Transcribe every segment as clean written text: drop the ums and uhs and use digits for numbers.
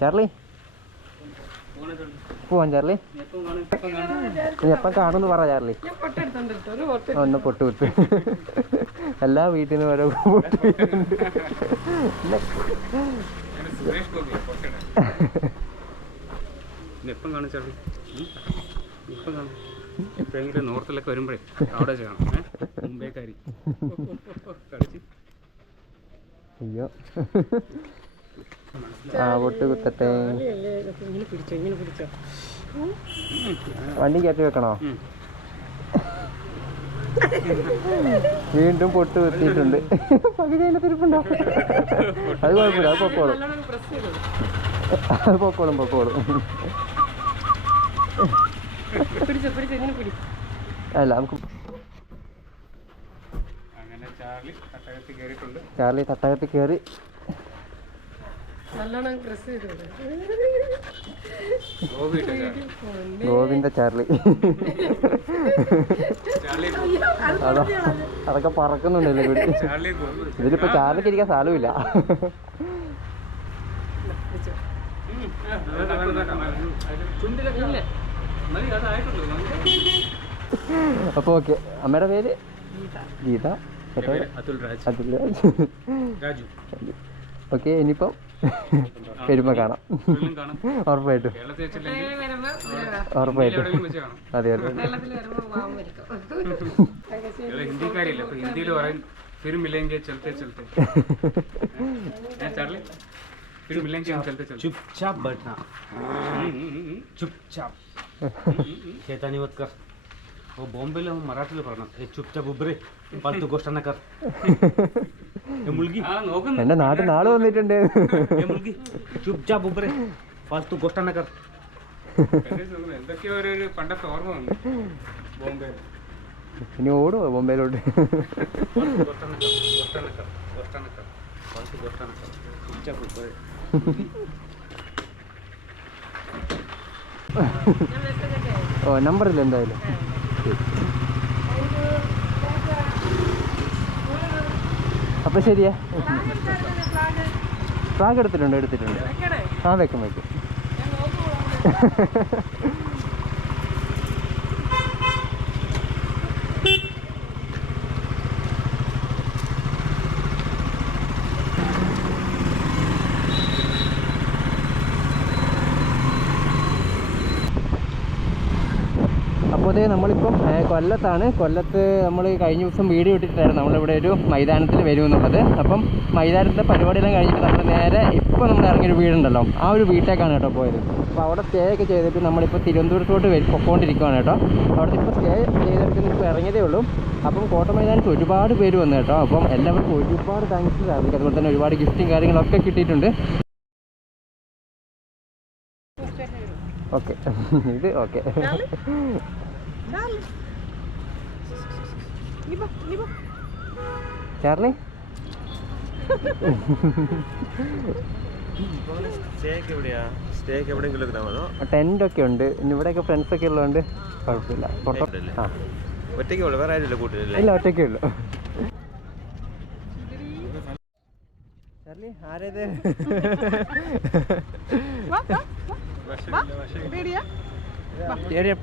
Charlie പോവാൻ Charlie, നീ എപ്പം കാണുമെന്ന് പറ ചാർലി. ഒന്ന് പൊട്ട് കുത്ത്. എല്ലാ വീട്ടിൽ നിന്നും ഓരോ പൊട്ട്. എപ്പം കാണും ചാർലി? ഇപ്പം കാണും. എപ്പോഴെങ്കിലും നോർത്തിലൊക്കെ വരുമ്പോഴേ അവിടെ ചെയ്യണം. മുംബൈക്കാരി അയ്യോ. ആ പൊട്ട് കുത്തട്ടെ. വണ്ടി കയറ്റി വെക്കണോ? വീണ്ടും പൊട്ട് കുത്തിയിട്ടുണ്ട്. പകുതി അതിൻ്റെ തിരുപ്പുണ്ടോ? അത് കുഴപ്പമില്ല, അത് പൊക്കോളും. അത് പൊക്കോളും പൊക്കോളും. അല്ല നമുക്ക് ചാർലി തട്ടകത്തിൽ കയറി. ഗോവിന്ദ ചാർലി. അതോ അതൊക്കെ പറക്കുന്നുണ്ടല്ലോ ഇവിടെ. ഇതിലിപ്പോ ചാർലിക്ക് ഇരിക്കാൻ സ്ഥലമില്ല. അപ്പൊ ഓക്കെ. അമ്മയുടെ പേര് ഗീത. അതുൽ രാജ്. ഓക്കെ, ഇനിയിപ്പം വരുമ്പോ കാണാം. ഉറപ്പായിട്ടും ഉറപ്പായിട്ടും. അതെ അതെ. ഹിന്ദിക്കാരില്ല, ഹിന്ദിയിൽ പറയും फिर मिलेंगे चलते चलते. चार्ली फिर मिलेंगे हम चलते चलते. चुपचाप बैठना, चुपचाप. शैतानी मत कर. वो बॉम्बेला मराठीला പറയണം. चुपचाप उभरे फालतू गोष्ट न कर. मुलगी എന്റെ നാട്ടിൽ നാളെ വന്നിട്ടുണ്ട്. मुलगी चुपचाप उभरे फालतू गोष्ट न कर. എന്തൊക്കെയോ ഒരു പണ്ടത്തെ ഓർമ്മ വന്നു ബോംബെ. ഇനി ഓടുവോ ബോംബെയിലോട്ട്? ഓ നമ്പറില്ല എന്തായാലും. അപ്പൊ ശരിയാ. ഫ്ലാഗ് എടുത്തിട്ടുണ്ട്. ആ വെക്കും. അപ്പോൾ അതേ നമ്മളിപ്പം കൊല്ലത്താണ്. കൊല്ലത്ത് നമ്മൾ കഴിഞ്ഞ ദിവസം വീഡിയോ ഇട്ടിട്ടായിരുന്നു നമ്മളിവിടെ ഒരു മൈതാനത്തിൽ വരുമെന്നുള്ളത്. അപ്പം മൈതാനത്തിലെ പരിപാടിയെല്ലാം കഴിഞ്ഞിട്ട് നമ്മൾ നേരെ ഇപ്പോൾ നമ്മൾ ഇറങ്ങിയൊരു വീടുണ്ടല്ലോ, ആ ഒരു വീട്ടിലേക്കാണ് കേട്ടോ പോയത്. അപ്പോൾ അവിടെ സ്റ്റേ ഒക്കെ ചെയ്തിട്ട് നമ്മളിപ്പോൾ തിരുവനന്തപുരത്തോട്ട് പൊക്കോണ്ടിരിക്കുകയാണ് കേട്ടോ. അവിടുത്തെ ഇപ്പോൾ സ്റ്റേ ചെയ്തിട്ട് ഇപ്പോൾ ഇറങ്ങിയതേ ഉള്ളൂ. അപ്പം കോട്ട മൈതാനത്ത് ഒരുപാട് പേര് വന്നു കേട്ടോ. അപ്പം എല്ലാവർക്കും ഒരുപാട് താങ്ക്സ് സാധിക്കും. അതുപോലെ തന്നെ ഒരുപാട് ഗിഫ്റ്റും കാര്യങ്ങളൊക്കെ കിട്ടിയിട്ടുണ്ട്. ഓക്കെ, ഇത് ഓക്കെ. ചാർലി ടെന്റ് ഒക്കെ ഉണ്ട്. ഇവിടെയൊക്കെ ഫ്രണ്ട്സ് ഒക്കെ ഉള്ളതുകൊണ്ട് കുഴപ്പമില്ല. ഇല്ല, ഒറ്റയ്ക്കേ ഉള്ളൂ. ചാർലി ആരേത്?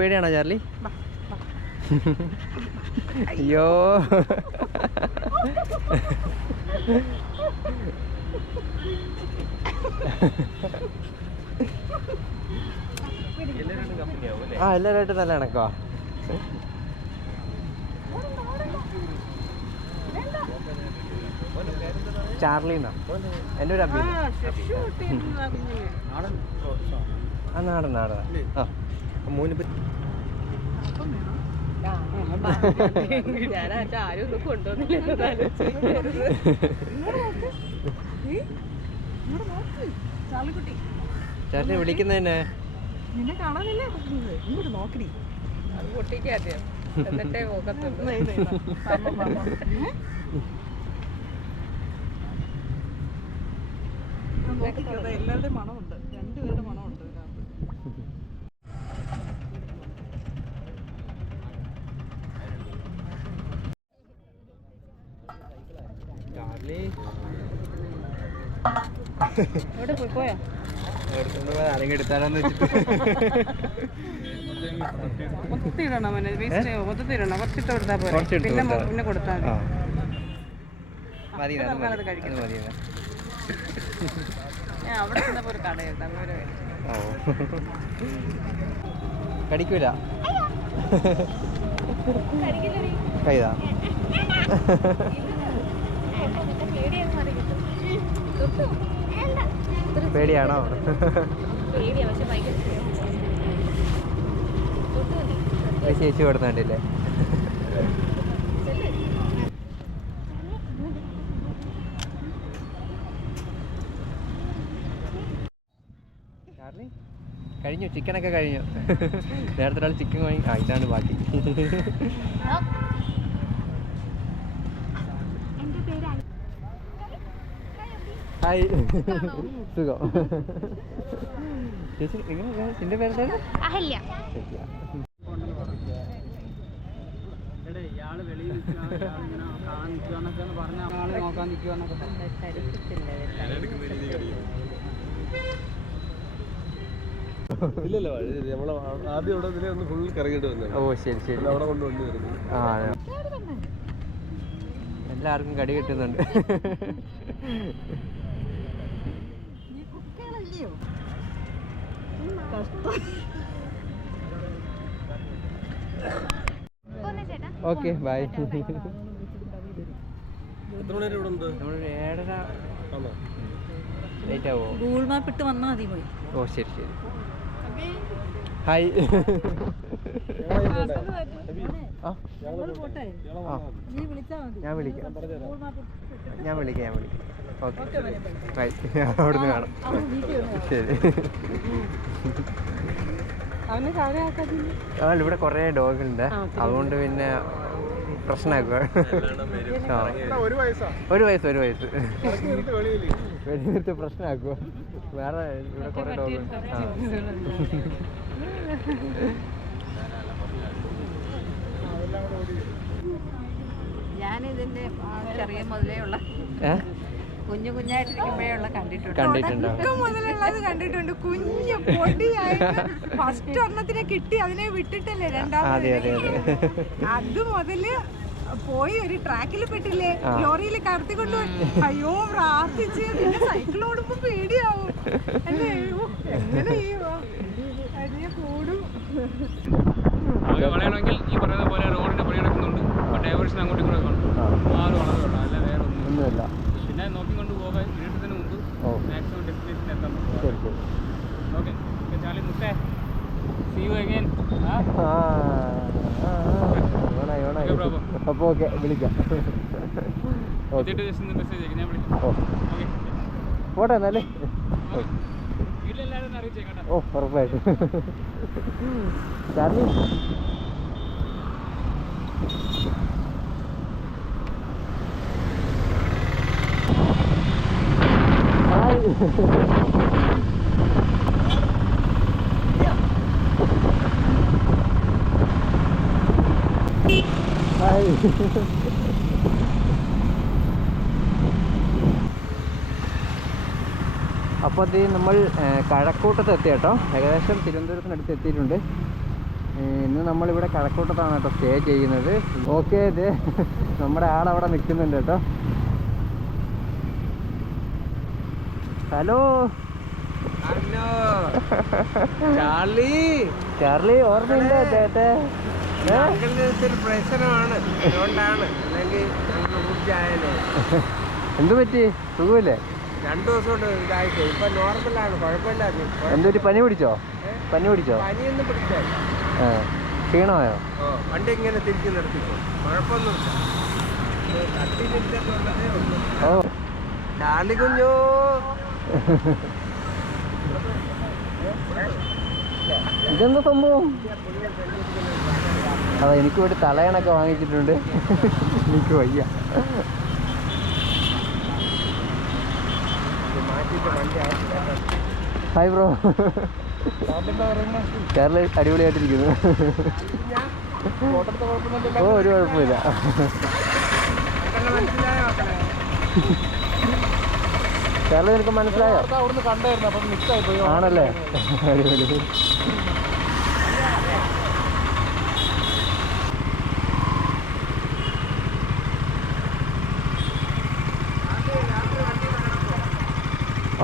പേടിയാണോ ചാർലി? അയ്യോ, ആ എല്ലാവരുമായിട്ട് നല്ല കണക്കോ? ചാർലിന്നാ എൻ്റെ ഒരു അഭിനയം. ആ നാടൻ. ആ മൂന്ന് ചേട്ടനെ വിളിക്കുന്നതന്നെ നിന്നെ കാണാനില്ലേ ഇങ്ങോട്ട് നോക്കടി. അത് പൊട്ടിക്കാദ്യം എന്നിട്ടേ പോകത്തുള്ളൂ. എല്ലാവരുടെയും മണമുണ്ട്, രണ്ടുപേരുടെ മണമുണ്ട് ഇതിനകത്ത്. പോയാ ആരെങ്കിലും എടുത്താലോന്ന് വെച്ചിട്ട്. ഒത്തിടണം അവനെ വേസ്റ്റ് ഒത്തിടണം കുറച്ചിട്ട് കൊടുത്താൽ പോലെ കുറച്ചിട്ട് പിന്നെ കൊടുത്താൽ. പിന്നെ കൊടുത്താൽ ആ മതി മതി, അത് നമുക്കത് മതി, കഴിക്കാം. അത് മതി. ഞാൻ അവിടെ ചെന്നപ്പോൾ ഒരു കടയുണ്ട് അങ്ങനെ ഓ കടിക്കൂല കൈതാ പേടിയാണോ? ചേച്ചി കൊടുത്തില്ലേ? കഴിഞ്ഞു, ചിക്കനൊക്കെ കഴിഞ്ഞു. നേരത്തെ ഒരാൾ ചിക്കൻ വാങ്ങി. ആ ഇതാണ് ബാക്കി. ഹായ്, സുഖം. ചേച്ചി നിങ്ങൾ നിന്റെ പേരെന്താണ്? അഹല്യ. ഇയാള് വെളിയിൽ കാണാൻ നിൽക്കുവാന്നൊക്കെ പറഞ്ഞ ആള് നോക്കാൻ നിൽക്കുവാന്നൊക്കെ ഇല്ലല്ലോ, നമ്മള് ആദ്യം ഇവിടെ ഇതിലെ ഒന്ന് ഫുൾ കറങ്ങിട്ട് വന്നത്. ഓ ശരി ശരി. അവിടെ കൊണ്ടുവണ്ടി വരുന്നു. ആ എല്ലാവർക്കും കടി കിട്ടുന്നുണ്ട്. Okay bye. എത്ര മണി ഇവിടെ ഉണ്ട്? നമ്മളൊരു 7:30 ആണോ? ലേറ്റ് ആവോ? ഗൂഗിൾ മാപ്പ് ഇട്ട് വന്നാൽ മതി പോയി. ഓ ശരി ശരി. ഹായ്. ആ പോട്ടെ ആ നീ വിളിച്ചാൽ മതി. ഞാൻ വിളിക്കാം. ഗൂഗിൾ മാപ്പ് ഞാൻ വിളിക്കാം. Okay bye. അവിടുന്ന് കാണാം. ശരി. അവനെ കാര്യമാക്കാതില്ല. ആ ഇവിടെ കുറേ ഡോഗുണ്ട്, അതുകൊണ്ട് പിന്നെ പ്രശ്നമാക്കുക. ആ ഒരു വയസ്സാ? ഒരു വയസ്സ് വെളിയിൽ വെളിയിലത്ത് പ്രശ്നമാക്കുക. വേറെ ഇവിടെ കുറേ ഡോഗുണ്ട്. ആ ഞാനിതിന്റെ ചെറിയ മുതലേ ഉള്ള കുഞ്ഞായിട്ടിരിക്കുമ്പോഴേ ഉള്ള കണ്ടിട്ടുണ്ടോ? മുതലുള്ളത് കണ്ടിട്ടുണ്ട്. കുഞ്ഞു പൊടിയായിട്ട് ഫസ്റ്റ് ഒരെണ്ണത്തിനെ കിട്ടി, അതിനെ വിട്ടിട്ടല്ലേ രണ്ടാമത്. അതെ അതെ അതെ. അത് മുതല് പോയി ഒരു ട്രാക്കിൽ പെട്ടില്ലേ, ലോറിയിൽ കടത്തിക്കൊണ്ടുപോയി. അയ്യോ പ്രാർത്ഥിച്ച്, പിന്നെ സൈക്കിൾ ഓടുമ്പോ പേടിയാവും അല്ലേ. എങ്ങനെ ചെയ്യുമോ അതിനെ കൂടും. അത് വളയണമെങ്കിൽ ഈ പറയുന്ന പോലെ റോഡിന്റെ പണി നടക്കുന്നുണ്ട്. ഡൈവേഴ്സിന് അങ്ങോട്ടും ഇങ്ങോട്ടും കാണും. ആറ് വളവേ ഉള്ളൂ, അല്ല വേറെ ഒന്നുമില്ല. പിന്നെ നോക്കിക്കൊണ്ട് പോകാൻ വീട്ടത്തിന് മുമ്പ് മാക്സിമം ഡെസ്റ്റിനേഷൻ എത്താൻ പറ്റും. ശരി ശരി. ഓക്കെ ചാലി മുട്ടേ, സീ യു അഗൈൻ. അപ്പോൾ ഓക്കെ വിളിക്കാം. എന്നിട്ട് ജസ്റ്റ് ഒന്ന് മെസ്സേജ് അയക്കും, ഞാൻ വിളിക്കാം. ഓ ഓക്കെ പോട്ടെ എന്നാലേ. വീട്ടിലെല്ലാവരും ഒന്ന് അറിയിച്ചേക്കട്ടെ. ഓ ഉറപ്പായിട്ടും. Charlie hi. അപ്പോൾ അത് നമ്മൾ കഴക്കൂട്ടത്ത് എത്തി കേട്ടോ. ഏകദേശം തിരുവനന്തപുരത്തിനടുത്ത് എത്തിയിട്ടുണ്ട്. ഇന്ന് നമ്മളിവിടെ കഴക്കൂട്ടത്താണ് കേട്ടോ സ്റ്റേ ചെയ്യുന്നത്. ഓക്കെ, ഇത് നമ്മുടെ ആളവിടെ നിൽക്കുന്നുണ്ട് കേട്ടോ. ഹലോ ചാർലി, ഓർമ്മയില്ല ചേട്ടേ? പ്രശ്നമാണ്, അതുകൊണ്ടാണ്. അല്ലെങ്കിൽ ഊർജ്ജായാലോ. എന്ത് പറ്റി? സുഖമില്ലേ? 2 ദിവസം കൊണ്ട് ഇതായിട്ട് ഇപ്പൊ നോർമലാണ്, കുഴപ്പമില്ലാതെ. എന്തൊരു പനി പിടിച്ചോ? പനിയൊന്നും പിടിച്ചാൽ ക്ഷീണമായോ? വണ്ടി ഇങ്ങനെ തിരിച്ചു നിർത്തിക്കോ, കുഴപ്പമൊന്നുമില്ല. തട്ടിനില്ലെന്നുള്ളതേ ഉള്ളൂ. ഓ ചാർലി കുഞ്ഞോ, ഇതെന്താ സംഭവം? അതാ എനിക്ക് വേണ്ടി തലയണൊക്കെ വാങ്ങിച്ചിട്ടുണ്ട്. എനിക്ക് വയ്യ. Hi bro. കേരള അടിപൊളിയായിട്ടിരിക്കുന്നു. ഓ ഒരു കുഴപ്പമില്ല. ചാർലി നിനക്ക് മനസ്സിലായോ? അവിടുന്ന് കണ്ടായിരുന്നു, അപ്പം മിക്സായി പോയി. ആണല്ലേ? അടിപൊളി.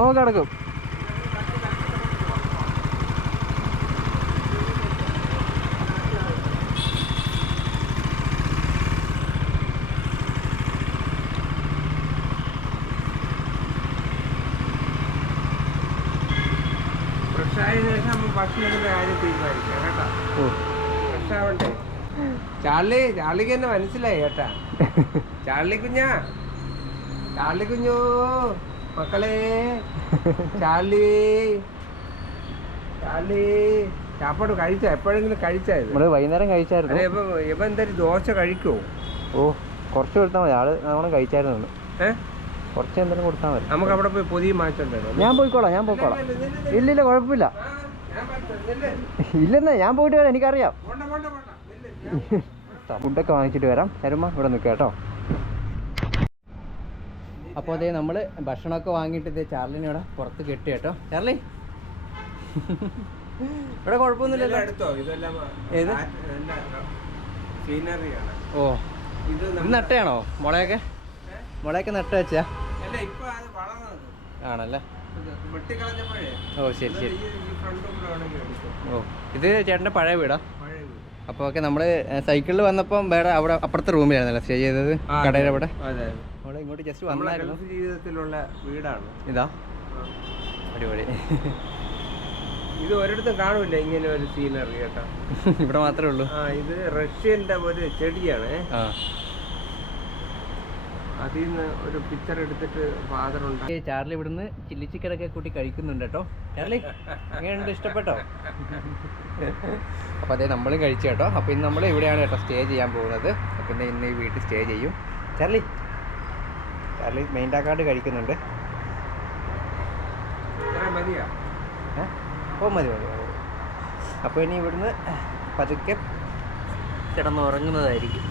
ഓ കിടക്കും. ഫ്രഷായതിനു ശേഷം നമ്മൾ ഭക്ഷണത്തിന്റെ കാര്യം തീരുമാനിക്കാം കേട്ടോ. ഓ ഫ്രഷാവണ്ടേ? ചാർലിക്ക് തന്നെ മനസ്സിലായി കേട്ടാ. ചാർലി കുഞ്ഞോ മക്കളെ, ചാർലി ചാപ്പാട് കഴിച്ച എപ്പോഴെങ്കിലും കഴിച്ചായത്? നമ്മള് വൈകുന്നേരം കഴിച്ചായിരുന്നു. ഇവ എന്തായാലും ദോശ കഴിക്കുമോ? ഓ കുറച്ച് കൊടുത്താൽ മതി. ആള് നമ്മളെ കഴിച്ചായിരുന്നു. കുറച്ച് എന്തെങ്കിലും കൊടുത്താൽ മതി. നമുക്ക് അവിടെ പോയി പൊതിയ മാറ്റണ്ടോ? ഞാൻ പോയിക്കോളാം. ഇല്ലില്ല കുഴപ്പമില്ല. ഇല്ലെന്നേ, ഞാൻ പോയിട്ട് വരാം, എനിക്കറിയാം. ഫുഡൊക്കെ വാങ്ങിച്ചിട്ട് വരാം. ചരുമ്മ ഇവിടെ നിൽക്കുക കേട്ടോ. അപ്പോൾ അതേ നമ്മൾ ഭക്ഷണമൊക്കെ വാങ്ങിയിട്ട് ഇതേ ചാർലിനെ ഇവിടെ പുറത്ത് കെട്ടി കേട്ടോ. ചാർലി ഇവിടെ കുഴപ്പമൊന്നുമില്ലല്ലോ. ഏത്? ഓ ഇത് നട്ടയാണോ മുളയൊക്കെ നട്ട വെച്ചാ? ആണല്ലേ? ഓ ശരി. ഓ ഇത് ചേട്ടൻ്റെ പഴയ വീടാ? അപ്പോൾ ഓക്കെ, നമ്മൾ സൈക്കിളിൽ വന്നപ്പം വേറെ അവിടെ അപ്പുറത്തെ റൂമിലായിരുന്നല്ലോ സ്റ്റേ ചെയ്തത്, കടയുടെ അവിടെ. നമ്മൾ ഇങ്ങോട്ട് ജസ്റ്റ് വന്നായിരുന്നു. ജീവിതത്തിലുള്ള വീടാണ് ഇതാ. അടിപൊളി. ഇത് ഒരിടത്തും കാണൂല ഇങ്ങനെ ഒരു സീനറി കേട്ടോ. ഇവിടെ മാത്രമേ ഉള്ളൂ. ഇത് റഷ്യന്റെ ഒരു ചെടിയാണ്. അതിൽ നിന്ന് ഒരു പിക്ചർ എടുത്തിട്ട് ഫാദർ ഉണ്ട്. ചാർലി ഇവിടുന്ന് ചില്ലി ചിക്കനൊക്കെ കൂട്ടി കഴിക്കുന്നുണ്ട് കേട്ടോ. ചാർലി എങ്ങനെയുണ്ട്? ഇഷ്ടപ്പെട്ടോ? അപ്പോൾ അതേ നമ്മളും കഴിച്ചു കേട്ടോ. അപ്പോൾ ഇന്ന് നമ്മൾ ഇവിടെയാണ് കേട്ടോ സ്റ്റേ ചെയ്യാൻ പോകുന്നത്. അപ്പോൾ ഇന്ന് ഈ വീട്ടിൽ സ്റ്റേ ചെയ്യും. ചാർലി മെയിൻ കാർഡ് കഴിക്കുന്നുണ്ട്. മതിയാ? ഓ മതി. അപ്പോൾ ഇനി ഇവിടുന്ന് പതുക്കെ കിടന്നുറങ്ങുന്നതായിരിക്കും.